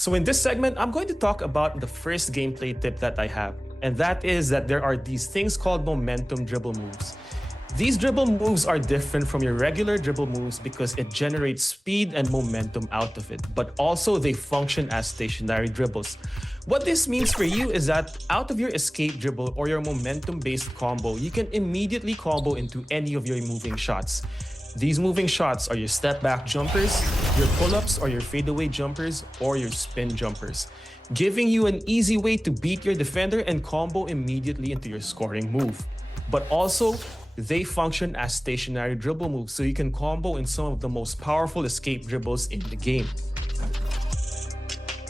So in this segment, I'm going to talk about the first gameplay tip that I have, and that is that there are these things called momentum dribble moves. These dribble moves are different from your regular dribble moves because it generates speed and momentum out of it, but also they function as stationary dribbles. What this means for you is that out of your escape dribble or your momentum-based combo, you can immediately combo into any of your moving shots. These moving shots are your step-back jumpers, your pull-ups or your fadeaway jumpers, or your spin jumpers, giving you an easy way to beat your defender and combo immediately into your scoring move. But also, they function as stationary dribble moves, so you can combo in some of the most powerful escape dribbles in the game.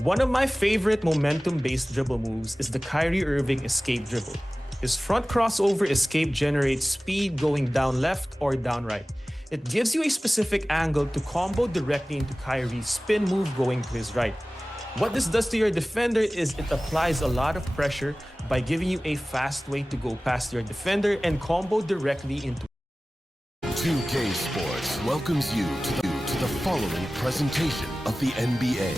One of my favorite momentum-based dribble moves is the Kyrie Irving escape dribble. His front crossover escape generates speed going down left or down right. It gives you a specific angle to combo directly into Kyrie's spin move going to his right. What this does to your defender is it applies a lot of pressure by giving you a fast way to go past your defender and combo directly into 2K Sports welcomes you to the following presentation of the NBA.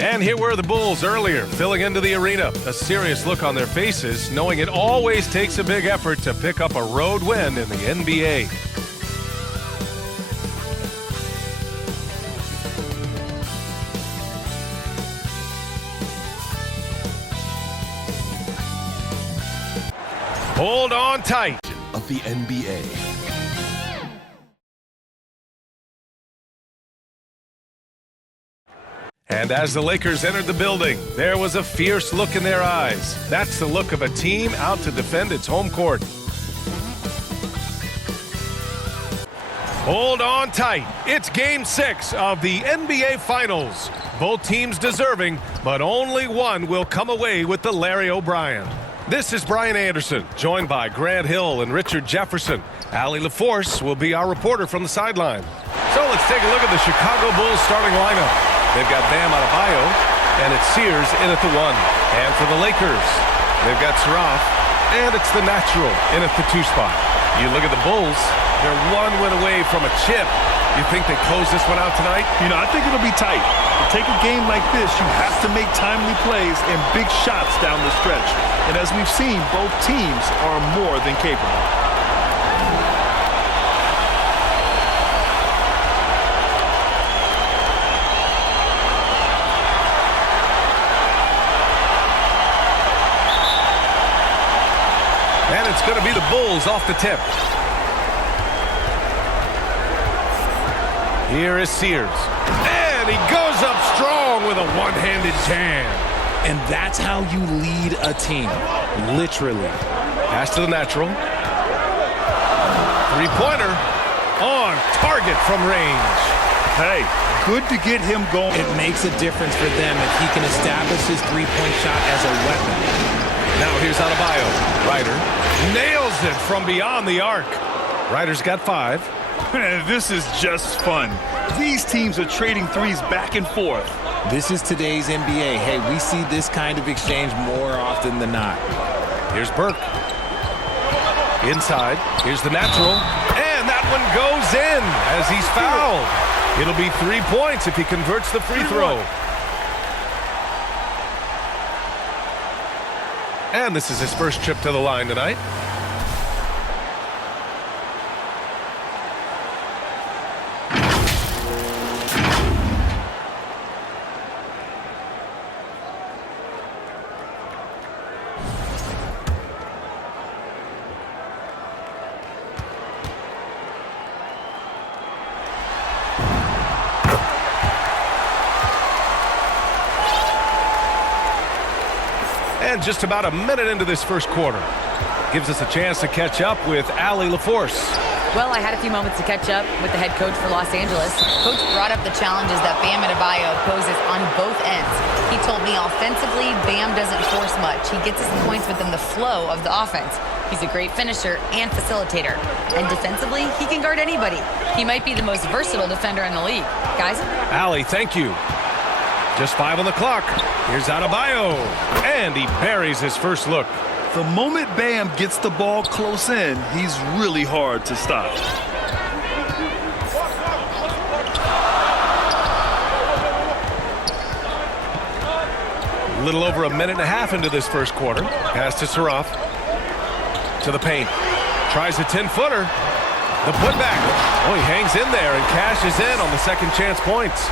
And here were the Bulls earlier, filling into the arena. A serious look on their faces, knowing it always takes a big effort to pick up a road win in the NBA. Hold on tight. Of the NBA. And as the Lakers entered the building, there was a fierce look in their eyes. That's the look of a team out to defend its home court. Hold on tight. It's Game 6 of the NBA Finals. Both teams deserving, but only one will come away with the Larry O'Brien. This is Brian Anderson, joined by Grant Hill and Richard Jefferson. Allie LaForce will be our reporter from the sideline. So let's take a look at the Chicago Bulls starting lineup. They've got Bam Adebayo, and it's Sears in at the 1. And for the Lakers, they've got Saraf, and it's the natural in at the 2 spot. You look at the Bulls, they're 1 win away from a chip. You think they close this one out tonight? You know, I think it'll be tight. To take a game like this, you have to make timely plays and big shots down the stretch. And as we've seen, both teams are more than capable. And it's going to be the Bulls off the tip. Here is Sears. And he goes up strong with a one-handed jam. And that's how you lead a team, literally. Pass to the natural. Three-pointer on target from range. Hey, good to get him going. It makes a difference for them if he can establish his three-point shot as a weapon. Now here's Adebayo. Ryder nails it from beyond the arc. Ryder's got 5. This is just fun. These teams are trading threes back and forth. This is today's NBA. Hey, we see this kind of exchange more often than not. Here's Burke. Inside. Here's the natural. And that one goes in as he's fouled. It'll be 3 points if he converts the free throw. And this is his first trip to the line tonight. And just about a minute into this first quarter. Gives us a chance to catch up with Allie LaForce. Well, I had a few moments to catch up with the head coach for Los Angeles. Coach brought up the challenges that Bam Adebayo poses on both ends. He told me offensively, Bam doesn't force much. He gets his points within the flow of the offense. He's a great finisher and facilitator. And defensively, he can guard anybody. He might be the most versatile defender in the league. Guys? Allie, thank you. Just 5 on the clock. Here's Adebayo. And he buries his first look. The moment Bam gets the ball close in, he's really hard to stop. A little over a minute and a half into this first quarter. Pass to Saroff. To the paint. Tries a 10-footer. The putback. Oh, he hangs in there and cashes in on the second chance points.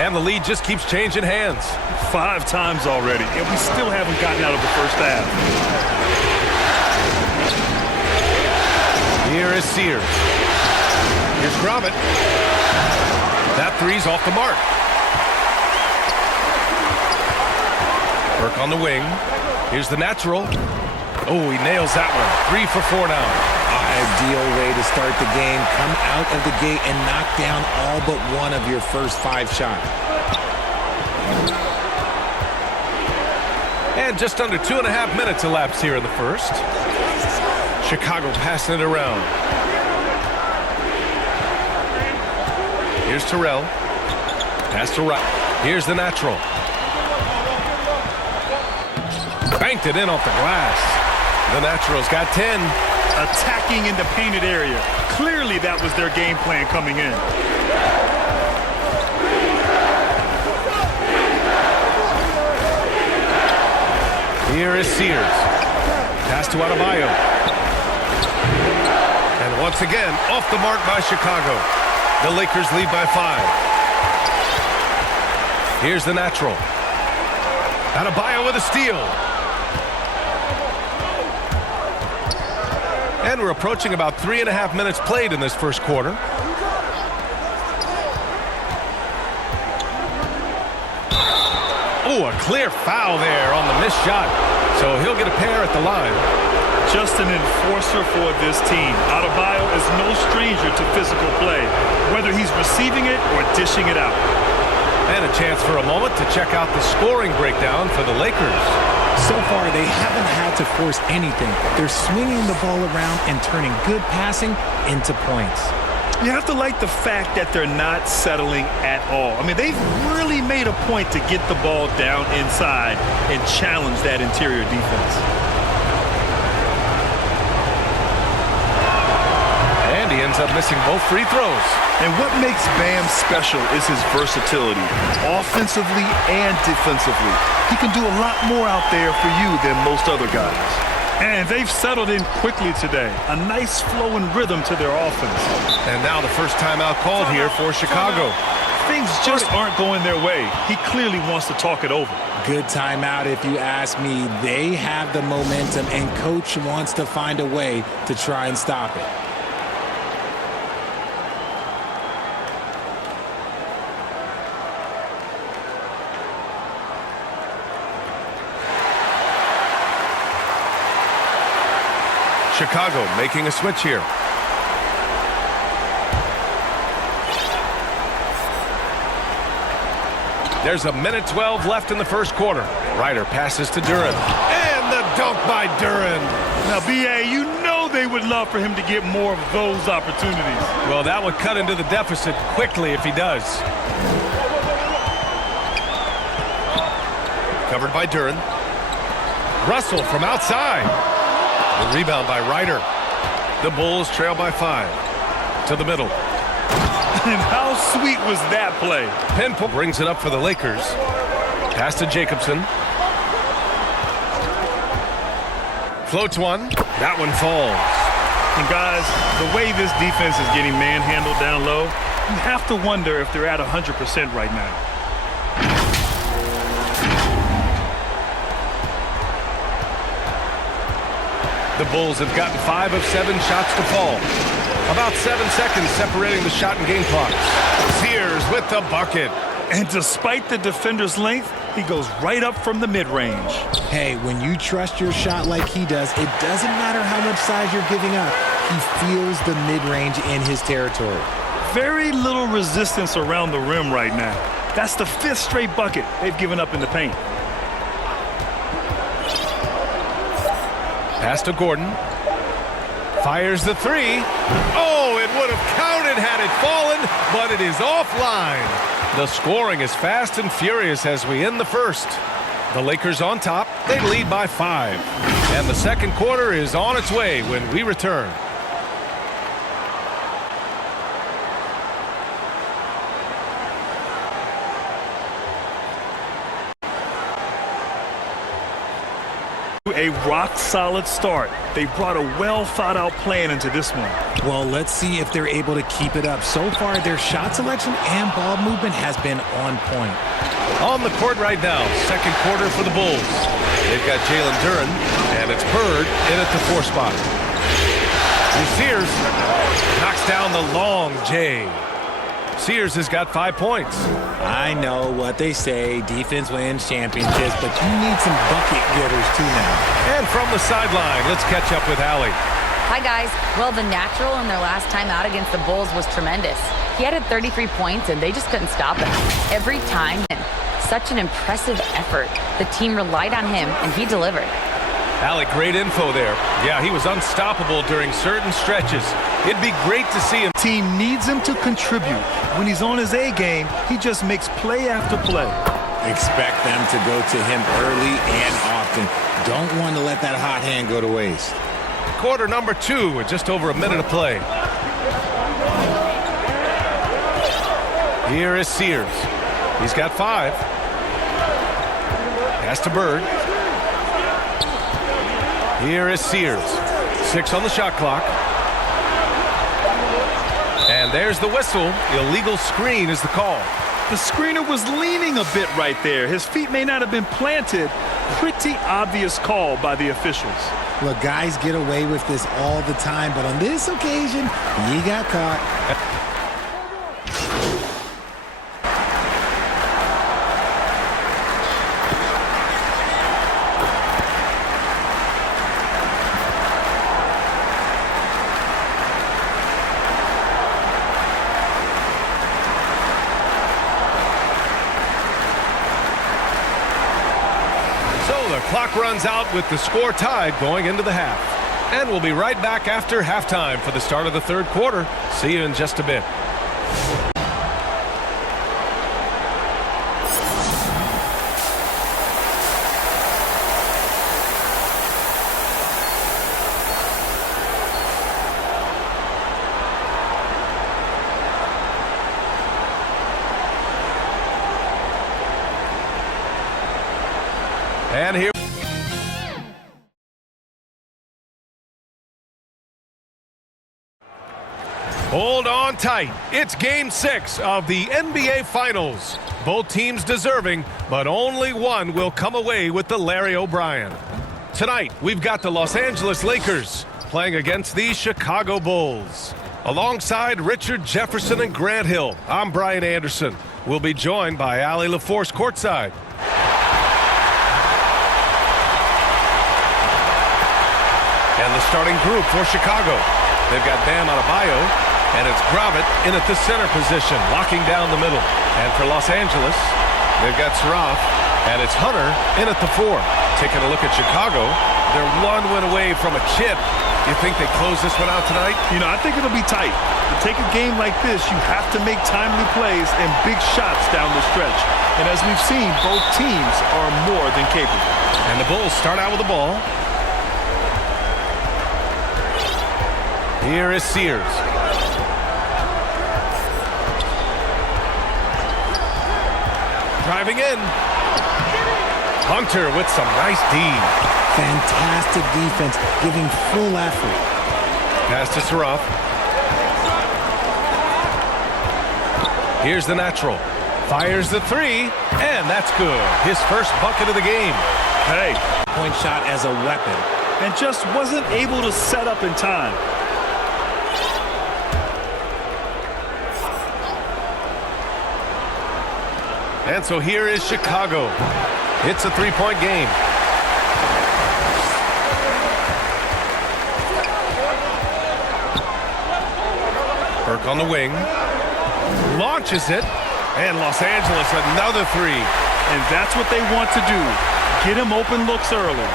And the lead just keeps changing hands. 5 times already, and we still haven't gotten out of the first half. Here is Sears. Here's Gromit. That three's off the mark. Burke on the wing. Here's the natural. Oh, he nails that one. 3 for 4 now. Ideal way to start the game. Come out of the gate and knock down all but one of your first 5 shots. And just under 2.5 minutes elapsed here in the first. Chicago passing it around. Here's Terrell. Pass to right. Here's the natural. Banked it in off the glass. The natural's got 10. Attacking in the painted area. Clearly that was their game plan coming in. Here is Sears. Pass to Adebayo. And once again, off the mark by Chicago. The Lakers lead by 5. Here's the natural. Adebayo with a steal. And we're approaching about 3.5 minutes played in this first quarter. Oh, a clear foul there on the missed shot. So he'll get a pair at the line. Just an enforcer for this team. Adebayo is no stranger to physical play, whether he's receiving it or dishing it out. And a chance for a moment to check out the scoring breakdown for the Lakers. So far, they haven't had to force anything. They're swinging the ball around and turning good passing into points. You have to like the fact that they're not settling at all. I mean, they've really made a point to get the ball down inside and challenge that interior defense. And he ends up missing both free throws. And what makes Bam special is his versatility, offensively and defensively. He can do a lot more out there for you than most other guys. And they've settled in quickly today. A nice flow and rhythm to their offense. And now the first timeout called here for Chicago. Things just aren't going their way. He clearly wants to talk it over. Good timeout if you ask me. They have the momentum, and coach wants to find a way to try and stop it. Chicago making a switch here. There's a minute 12 left in the first quarter. Ryder passes to Duren. And the dunk by Duren. Now, B.A., you know they would love for him to get more of those opportunities. Well, that would cut into the deficit quickly if he does. Covered by Duren. Russell from outside. The rebound by Ryder. The Bulls trail by 5. To the middle. And how sweet was that play? Pinpoint brings it up for the Lakers. Pass to Jacobson. Floats one. That one falls. And guys, the way this defense is getting manhandled down low, you have to wonder if they're at 100% right now. The Bulls have gotten 5 of 7 shots to fall. About 7 seconds separating the shot and game clocks. Sears with the bucket. And despite the defender's length, he goes right up from the mid-range. Hey, when you trust your shot like he does, it doesn't matter how much size you're giving up. He feels the mid-range in his territory. Very little resistance around the rim right now. That's the 5th straight bucket they've given up in the paint. Pass to Gordon. Fires the 3. Oh, it would have counted had it fallen, but it is offline. The scoring is fast and furious as we end the first. The Lakers on top. They lead by 5. And the second quarter is on its way when we return. a rock-solid start. They brought a well-thought-out plan into this one. Well, let's see if they're able to keep it up. So far, their shot selection and ball movement has been on point. On the court right now, second quarter for the Bulls. They've got Jalen Duren, and it's Bird in at the 4 spot. And Sears knocks down the long J. Sears has got 5 points. I know what they say, defense wins championships, but you need some bucket getters too now. And from the sideline, let's catch up with Allie. Hi, guys. Well, the natural in their last time out against the Bulls was tremendous. He had 33 points, and they just couldn't stop him. Every time, such an impressive effort. The team relied on him, and he delivered. Allie, great info there. Yeah, he was unstoppable during certain stretches. It'd be great to see him. Team needs him to contribute. When he's on his A game, he just makes play after play. Expect them to go to him early and often. Don't want to let that hot hand go to waste. Quarter number 2 with just over a minute of play. Here is Sears. He's got 5. Pass to Bird. Here is Sears. 6 on the shot clock. And there's the whistle. Illegal screen is the call. The screener was leaning a bit right there. His feet may not have been planted. Pretty obvious call by the officials. Look, guys get away with this all the time, but on this occasion, he got caught. Clock runs out with the score tied going into the half. And we'll be right back after halftime for the start of the third quarter. See you in just a bit. And here. Hold on tight. It's Game 6 of the NBA Finals. Both teams deserving, but only one will come away with the Larry O'Brien. Tonight, we've got the Los Angeles Lakers playing against the Chicago Bulls. Alongside Richard Jefferson and Grant Hill, I'm Brian Anderson. We'll be joined by Allie LaForce courtside. And the starting group for Chicago. They've got Bam Adebayo, and it's G.O.A.T in at the center position, locking down the middle. And for Los Angeles, they've got Saraf, and it's Hunter in at the 4. Taking a look at Chicago, they're one win away from a chip. You think they close this one out tonight? You know, I think it'll be tight. To take a game like this, you have to make timely plays and big shots down the stretch. And as we've seen, both teams are more than capable. And the Bulls start out with the ball. Here is Sears. Driving in. Hunter with some nice D. Fantastic defense, giving full effort. Pass to Saraf. Here's the natural. Fires the 3, and that's good. His first bucket of the game. Hey. Point shot as a weapon. And just wasn't able to set up in time. And so here is Chicago. It's a 3-point game. Burke on the wing. Launches it. And Los Angeles another 3. And that's what they want to do. Get him open looks early.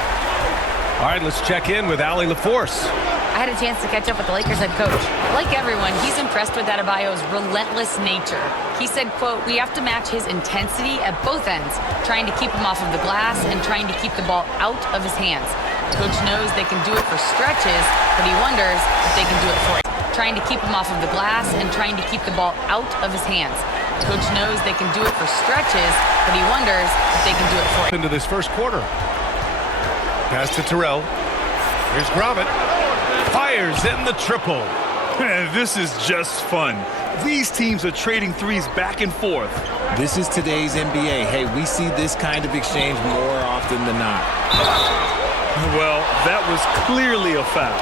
All right, let's check in with Allie LaForce. I had a chance to catch up with the Lakers head coach. Like everyone, he's impressed with Adebayo's relentless nature. He said, quote, "We have to match his intensity at both ends, trying to keep him off of the glass and trying to keep the ball out of his hands. Coach knows they can do it for stretches, but he wonders if they can do it for him. Trying to keep him off of the glass and trying to keep the ball out of his hands. Coach knows they can do it for stretches, but he wonders if they can do it for him." Into this first quarter. Pass to Terrell. Here's Gromit. Fires in the triple. Man, this is just fun. These teams are trading threes back and forth. This is today's NBA. Hey, we see this kind of exchange more often than not. Well, that was clearly a foul.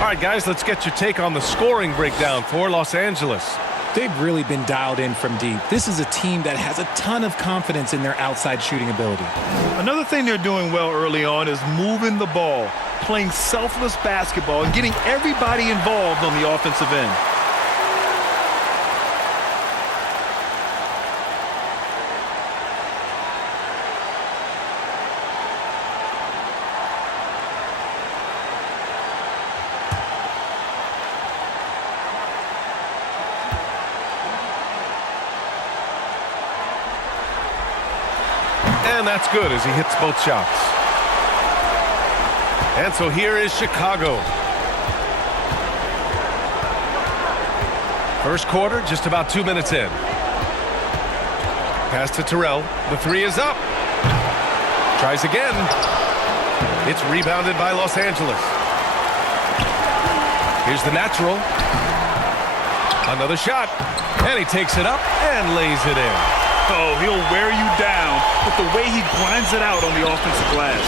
All right, guys, let's get your take on the scoring breakdown for Los Angeles. They've really been dialed in from deep. This is a team that has a ton of confidence in their outside shooting ability. Another thing they're doing well early on is moving the ball, playing selfless basketball, and getting everybody involved on the offensive end. And that's good as he hits both shots. And so here is Chicago. First quarter, just about 2 minutes in. Pass to Terrell. The three is up. Tries again. It's rebounded by Los Angeles. Here's the natural. Another shot. And he takes it up and lays it in. Oh, he'll wear you down with the way he grinds it out on the offensive glass.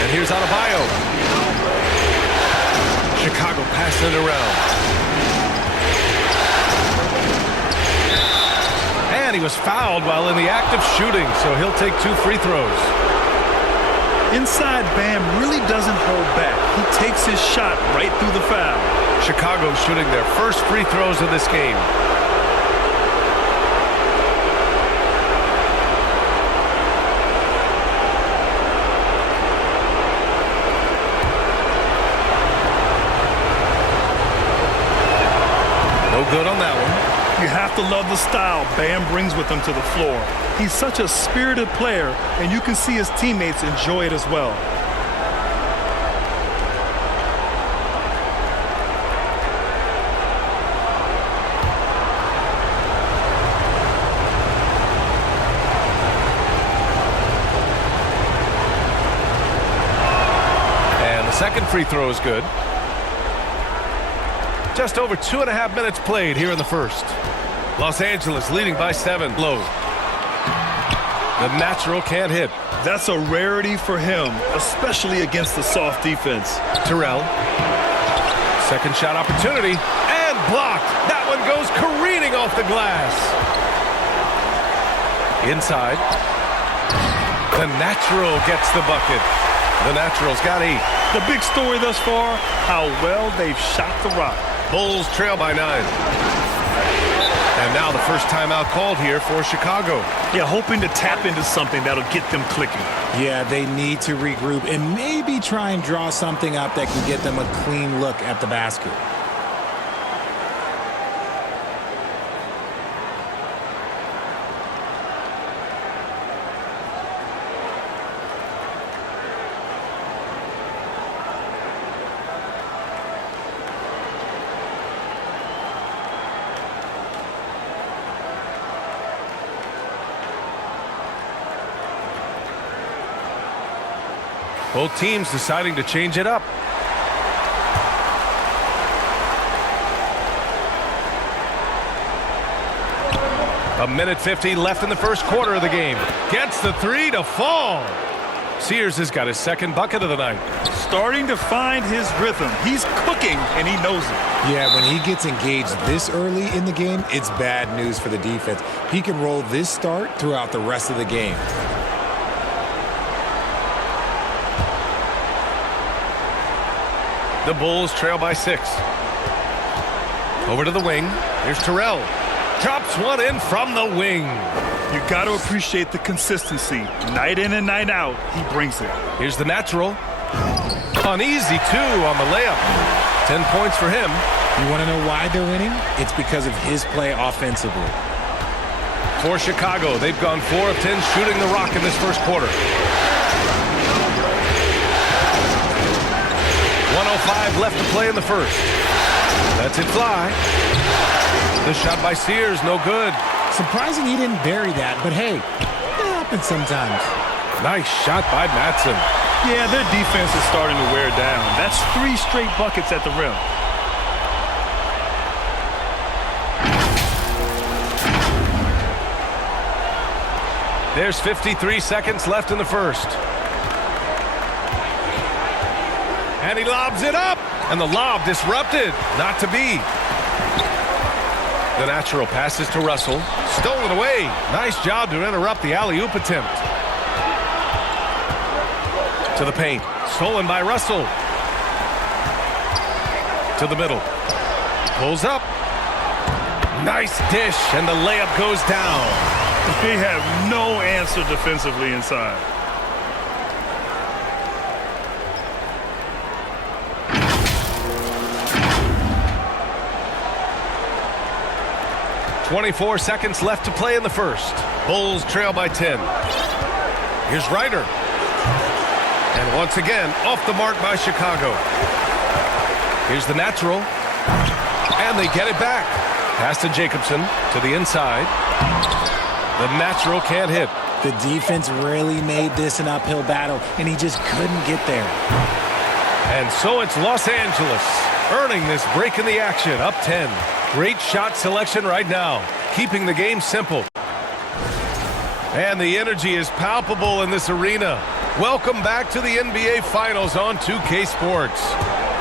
And here's Adebayo. Chicago passing it around. And he was fouled while in the act of shooting, so he'll take 2 free throws. Inside, Bam really doesn't hold back. He takes his shot right through the foul. Chicago shooting their first free throws of this game. Good on that one. You have to love the style Bam brings with him to the floor. He's such a spirited player, and you can see his teammates enjoy it as well. And the second free throw is good. Just over 2.5 minutes played here in the first. Los Angeles leading by 7. Low. The natural can't hit. That's a rarity for him, especially against the soft defense. Terrell. Second shot opportunity. And blocked. That one goes careening off the glass. Inside. The natural gets the bucket. The natural's got 8. The big story thus far, how well they've shot the rock. Bulls trail by 9. And now the first timeout called here for Chicago. Yeah, hoping to tap into something that'll get them clicking. Yeah, they need to regroup and maybe try and draw something up that can get them a clean look at the basket. Both teams deciding to change it up. A minute 50 left in the first quarter of the game. Gets the three to fall. Sears has got his second bucket of the night. Starting to find his rhythm. He's cooking, and he knows it. Yeah, when he gets engaged this early in the game, it's bad news for the defense. He can roll this start throughout the rest of the game. The Bulls trail by 6. Over to the wing. Here's Terrell. Drops one in from the wing. You got to appreciate the consistency. Night in and night out, he brings it. Here's the natural. An easy 2 on the layup. 10 points for him. You want to know why they're winning? It's because of his play offensively. For Chicago, they've gone 4 of 10 shooting the rock in this first quarter. 1:05 left to play in the first. That's it fly. The shot by Sears, no good. Surprising he didn't bury that, but hey, happens sometimes. Nice shot by Matson. Yeah, their defense is starting to wear down. That's 3 straight buckets at the rim. There's 53 seconds left in the first. And he lobs it up. And the lob disrupted. Not to be. The natural passes to Russell. Stolen away. Nice job to interrupt the alley-oop attempt. To the paint. Stolen by Russell. To the middle. Pulls up. Nice dish. And the layup goes down. They have no answer defensively inside. .24 seconds left to play in the first. Bulls trail by 10. Here's Ryder. And once again, off the mark by Chicago. Here's the natural. And they get it back. Pass to Jacobson to the inside. The natural can't hit. The defense really made this an uphill battle, and he just couldn't get there. And so it's Los Angeles earning this break in the action, up 10. Great shot selection right now, keeping the game simple. And the energy is palpable in this arena. Welcome back to the NBA Finals on 2K Sports.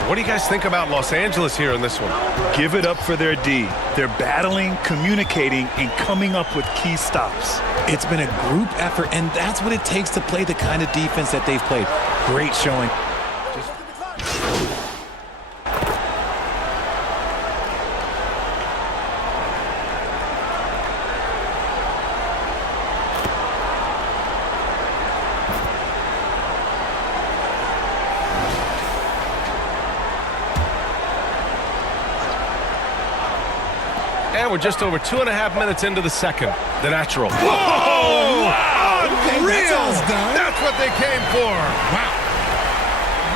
What do you guys think about Los Angeles here in this one? Give it up for their D. They're battling, communicating, and coming up with key stops. It's been a group effort, and that's what it takes to play the kind of defense that they've played. Great showing. And we're just over 2.5 minutes into the second. The natural. Whoa! Wow! Unreal! That's what they came for. Wow.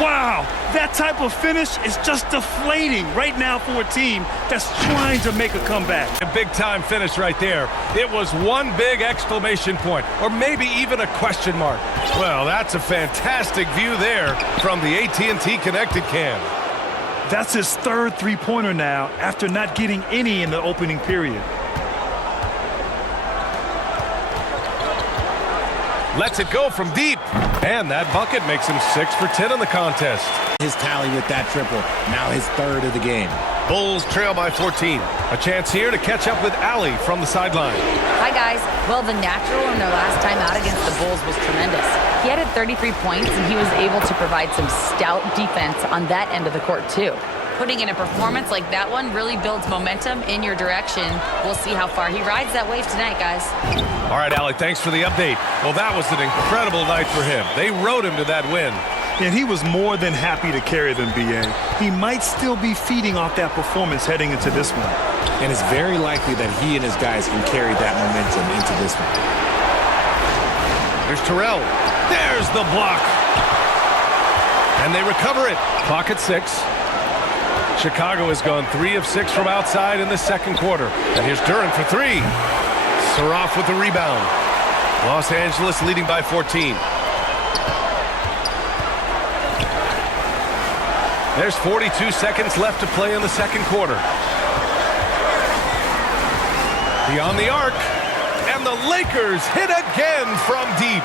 Wow, that type of finish is just deflating right now for a team that's trying to make a comeback. A big-time finish right there. It was one big exclamation point, or maybe even a question mark. Well, that's a fantastic view there from the AT&T Connected Cam. That's his 3rd three-pointer now after not getting any in the opening period. Lets it go from deep. And that bucket makes him 6 for 10 in the contest. His tally with that triple, now his 3rd of the game. Bulls trail by 14. A chance here to catch up with Allie from the sideline. Hi, guys. Well, the natural in their last time out against the Bulls was tremendous. He added 33 points, and he was able to provide some stout defense on that end of the court, too. Putting in a performance like that one really builds momentum in your direction. We'll see how far he rides that wave tonight, guys. All right, Allie, thanks for the update. Well, that was an incredible night for him. They rode him to that win. And he was more than happy to carry them, B.A. He might still be feeding off that performance heading into this one. And it's very likely that he and his guys can carry that momentum into this one. There's Terrell. There's the block. And they recover it. Clock at 6. Chicago has gone 3 of 6 from outside in the second quarter. And here's Duran for 3. Saroff with the rebound. Los Angeles leading by 14. There's 42 seconds left to play in the second quarter. Beyond the arc. And the Lakers hit again from deep.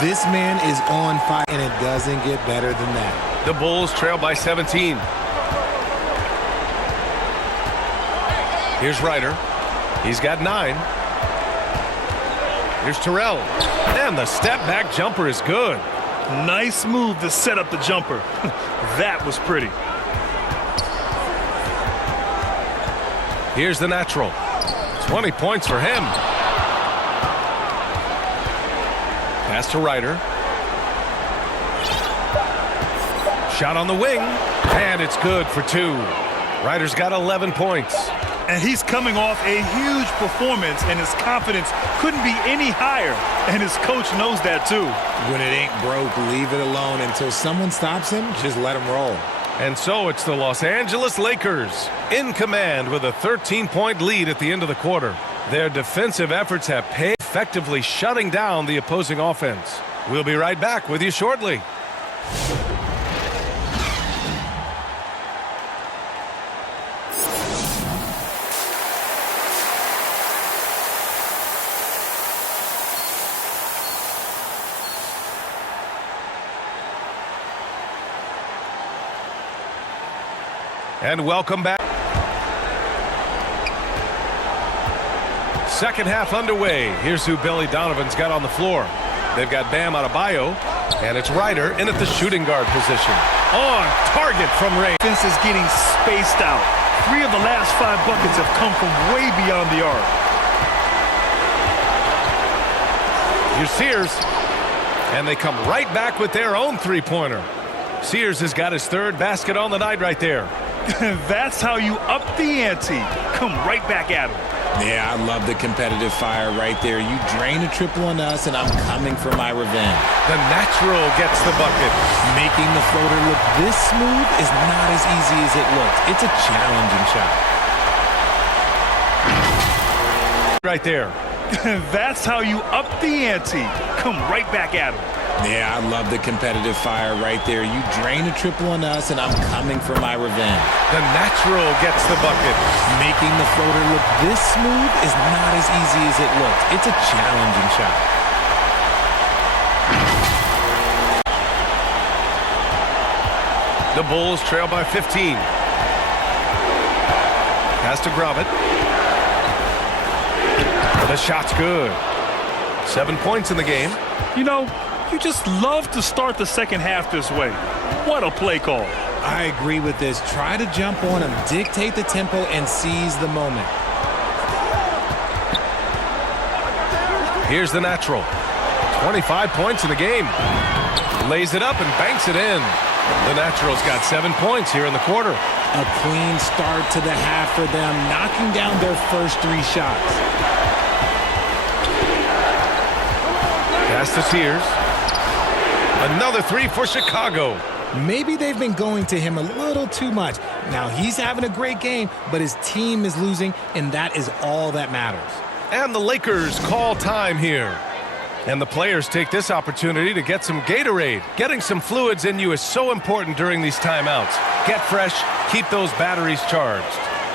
This man is on fire, and it doesn't get better than that. The Bulls trail by 17. Here's Ryder. He's got 9. Here's Terrell. And the step-back jumper is good. Nice move to set up the jumper. That was pretty. Here's the natural. 20 points for him. Pass to Ryder. Shot on the wing. And it's good for 2. Ryder's got 11 points. And he's coming off a huge performance, and his confidence couldn't be any higher. And his coach knows that, too. When it ain't broke, leave it alone. Until someone stops him, just let him roll. And so it's the Los Angeles Lakers in command with a 13-point lead at the end of the quarter. Their defensive efforts have paid effectively shutting down the opposing offense. We'll be right back with you shortly. And welcome back. Second half underway. Here's who Billy Donovan's got on the floor. They've got Bam Adebayo, and it's Ryder in at the shooting guard position. On target from range. Defense is getting spaced out. 3 of the last 5 buckets have come from way beyond the arc. Here's Sears, and they come right back with their own three-pointer. Sears has got his 3rd basket on the night right there. That's how you up the ante. Come right back at him. Yeah, I love the competitive fire right there. You drain a triple on us, and I'm coming for my revenge. The natural gets the bucket. Making the floater look this smooth is not as easy as it looks. It's a challenging shot. Right there. That's how you up the ante. Come right back at him. Yeah, I love the competitive fire right there. You drain a triple on us, and I'm coming for my revenge. The natural gets the bucket. Making the floater look this smooth is not as easy as it looks. It's a challenging shot. The Bulls trail by 15. Has to grab it. The shot's good. 7 points in the game. You know, you just love to start the second half this way. What a play call. I agree with this. Try to jump on him, dictate the tempo, and seize the moment. Here's the natural. 25 points in the game. Lays it up and banks it in. The natural's got 7 points here in the quarter. A clean start to the half for them, knocking down their first 3 shots. Pass to Sears. Another 3 for Chicago. Maybe they've been going to him a little too much. Now he's having a great game, but his team is losing, and that is all that matters. And the Lakers call time here. And the players take this opportunity to get some Gatorade. Getting some fluids in you is so important during these timeouts. Get fresh, keep those batteries charged.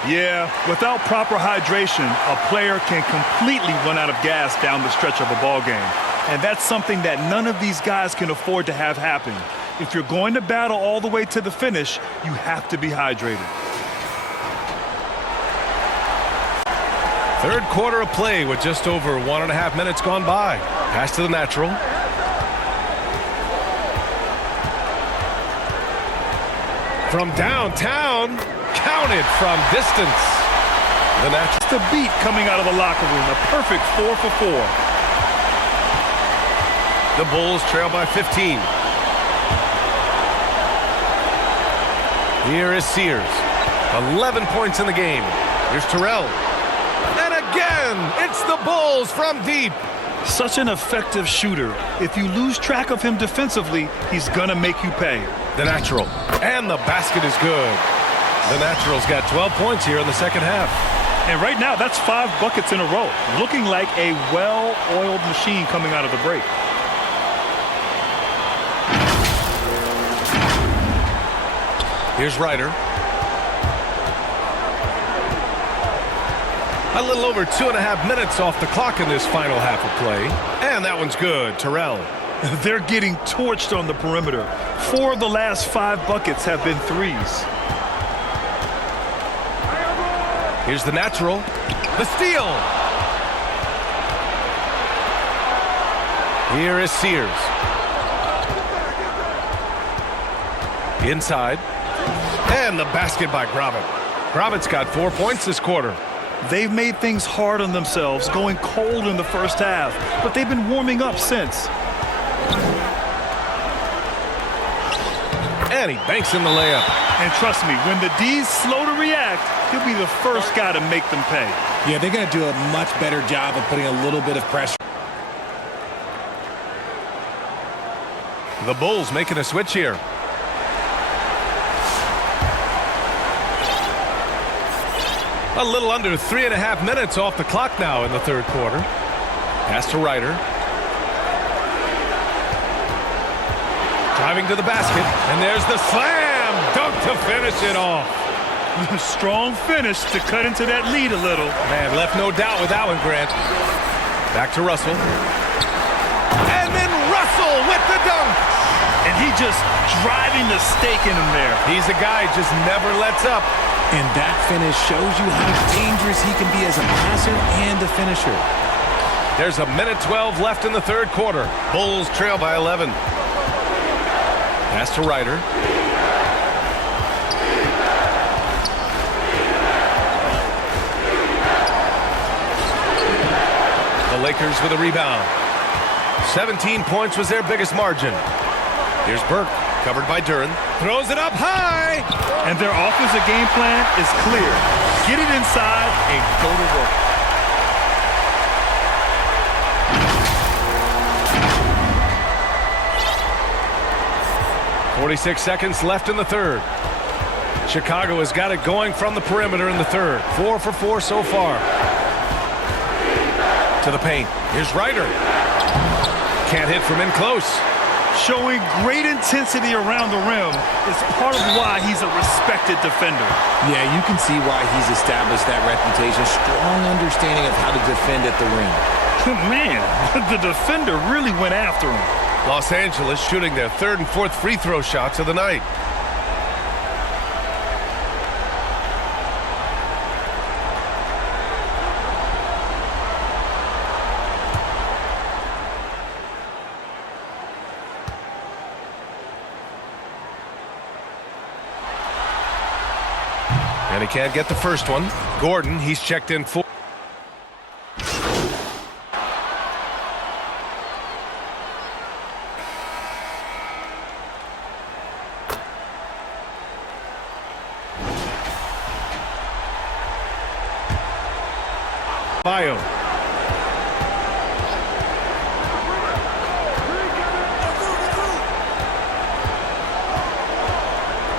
Yeah, without proper hydration, a player can completely run out of gas down the stretch of a ball game. And that's something that none of these guys can afford to have happen. If you're going to battle all the way to the finish, you have to be hydrated. Third quarter of play with just over 1.5 minutes gone by. Pass to the natural. From downtown, counted from distance. The natural. It's the beat coming out of the locker room. A perfect 4 for 4. The Bulls trail by 15. Here is Sears. 11 points in the game. Here's Terrell. And again, it's the Bulls from deep. Such an effective shooter. If you lose track of him defensively, he's going to make you pay. The natural. And the basket is good. The natural's got 12 points here in the second half. And right now, that's 5 buckets in a row. Looking like a well-oiled machine coming out of the break. Here's Ryder. A little over 2.5 minutes off the clock in this final half of play. And that one's good. Terrell. They're getting torched on the perimeter. 4 of the last 5 buckets have been threes. Here's the natural. The steal. Here is Sears. Inside. And the basket by G.O.A.T. G.O.A.T's got 4 points this quarter. They've made things hard on themselves, going cold in the first half, but they've been warming up since. And he banks in the layup. And trust me, when the D's slow to react, he'll be the first guy to make them pay. Yeah, they're going to do a much better job of putting a little bit of pressure. The Bulls making a switch here. A little under 3.5 minutes off the clock now in the third quarter. Pass to Ryder. Driving to the basket, and there's the slam dunk to finish it off. Strong finish to cut into that lead a little. Man, left no doubt with that one, Grant. Back to Russell. And then Russell with the dunk. And he just driving the stake in him there. He's a guy who just never lets up. And that finish shows you how dangerous he can be as a passer and a finisher. There's a minute 12 left in the third quarter. Bulls trail by 11. Pass to Ryder. The Lakers with a rebound. 17 points was their biggest margin. Here's Burke, covered by Duren. Throws it up high. And their offensive game plan is clear. Get it inside and go to work. .46 seconds left in the third. Chicago has got it going from the perimeter in the third. 4 for 4 so far. To the paint. Here's Ryder. Can't hit from in close. Showing great intensity around the rim is part of why he's a respected defender. Yeah, you can see why he's established that reputation. Strong understanding of how to defend at the rim. Man, the defender really went after him. Los Angeles shooting their third and fourth free throw shots of the night. And he can't get the first one. Gordon, he's checked in for. Bio.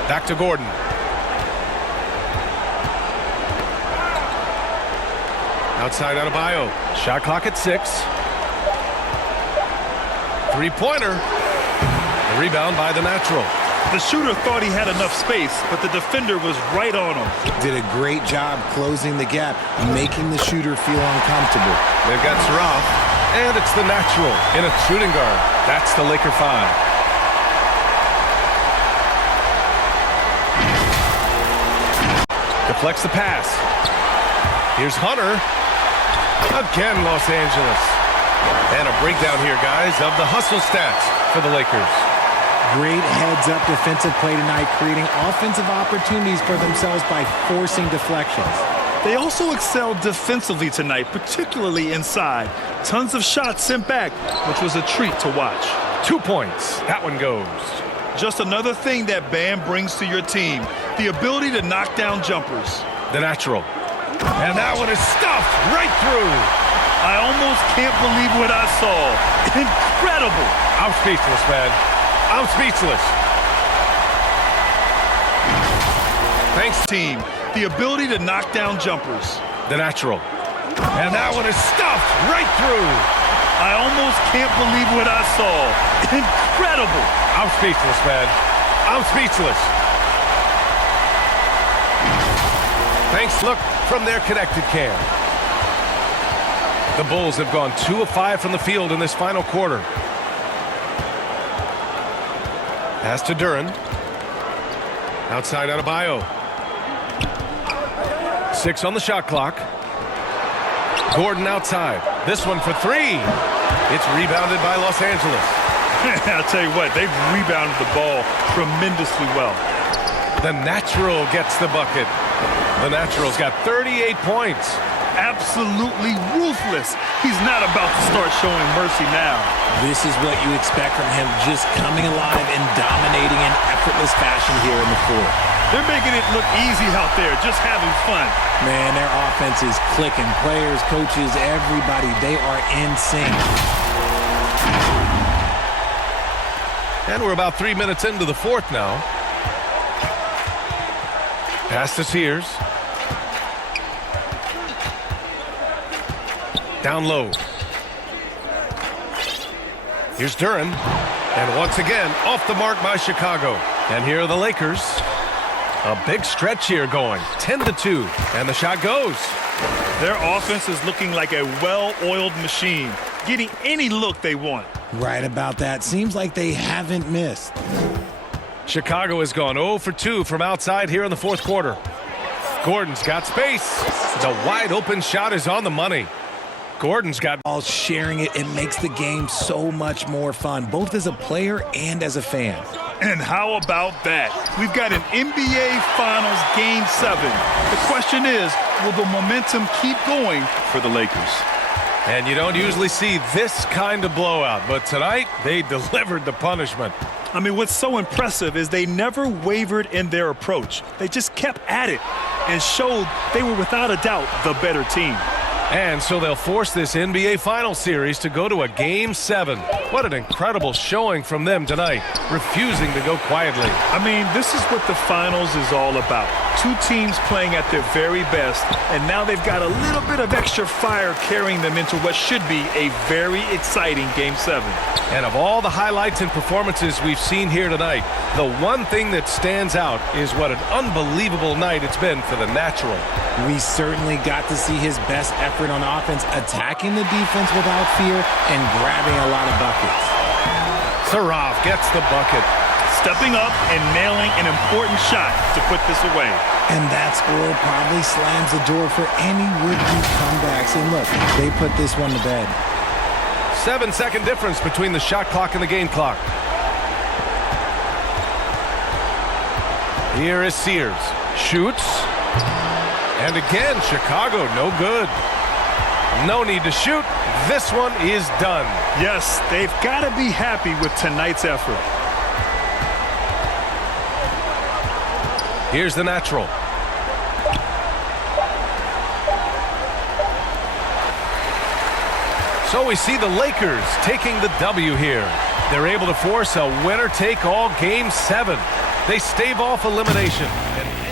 Back to Gordon. Outside Adebayo. Shot clock at 6. Three-pointer. The rebound by the natural. The shooter thought he had enough space, but the defender was right on him. Did a great job closing the gap, making the shooter feel uncomfortable. They've got Saraf, and it's the natural in a shooting guard. That's the Laker 5. Deflects the pass. Here's Hunter. Again, Los Angeles. And a breakdown here, guys, of the hustle stats for the Lakers. Great heads-up defensive play tonight, creating offensive opportunities for themselves by forcing deflections. They also excelled defensively tonight, particularly inside. Tons of shots sent back, which was a treat to watch. 2 points. That one goes. Just another thing that Bam brings to your team, the ability to knock down jumpers. The natural. And that one is stuffed right through. I almost can't believe what I saw. Incredible. I'm speechless, man. I'm speechless. Thanks, team. The ability to knock down jumpers. The natural. And that one is stuffed right through. I almost can't believe what I saw. Incredible. I'm speechless, man. I'm speechless. Thanks, look from their connected cam. The Bulls have gone 2 of 5 from the field in this final quarter. Pass to Duren. Outside Adebayo. 6 on the shot clock. Gordon outside. This one for 3. It's rebounded by Los Angeles. I'll tell you what, they've rebounded the ball tremendously well. The natural gets the bucket. The natural's got 38 points. Absolutely ruthless. He's not about to start showing mercy now. This is what you expect from him, just coming alive and dominating in effortless fashion here in the fourth. They're making it look easy out there, just having fun. Man, their offense is clicking. Players, coaches, everybody, they are in sync. And we're about 3 minutes into the fourth now. Pass to Sears. Down low. Here's Duran. And once again, off the mark by Chicago. And here are the Lakers. A big stretch here going. 10-2. And the shot goes. Their offense is looking like a well-oiled machine, getting any look they want. Right about that. Seems like they haven't missed. Chicago has gone 0 for 2 from outside here in the fourth quarter. Gordon's got space. The wide open shot is on the money. Gordon's got all sharing it. It makes the game so much more fun, both as a player and as a fan. And how about that? We've got an NBA Finals Game 7. The question is, will the momentum keep going for the Lakers? And you don't usually see this kind of blowout, but tonight they delivered the punishment. I mean, what's so impressive is they never wavered in their approach. They just kept at it and showed they were without a doubt the better team. And so they'll force this NBA Finals series to go to a Game 7. What an incredible showing from them tonight, refusing to go quietly. I mean, this is what the Finals is all about. Two teams playing at their very best, and now they've got a little bit of extra fire carrying them into what should be a very exciting Game 7. And of all the highlights and performances we've seen here tonight, the one thing that stands out is what an unbelievable night it's been for the Natural. We certainly got to see his best effort on offense, attacking the defense without fear and grabbing a lot of buckets. Sarov gets the bucket. Stepping up and nailing an important shot to put this away. And that score probably slams the door for any would-be comebacks. And look, they put this one to bed. 7-second difference between the shot clock and the game clock. Here is Sears. Shoots. And again, Chicago, no good. No need to shoot. This one is done. Yes, they've got to be happy with tonight's effort. Here's the Natural. So we see the Lakers taking the W here. They're able to force a winner-take-all Game 7. They stave off elimination. And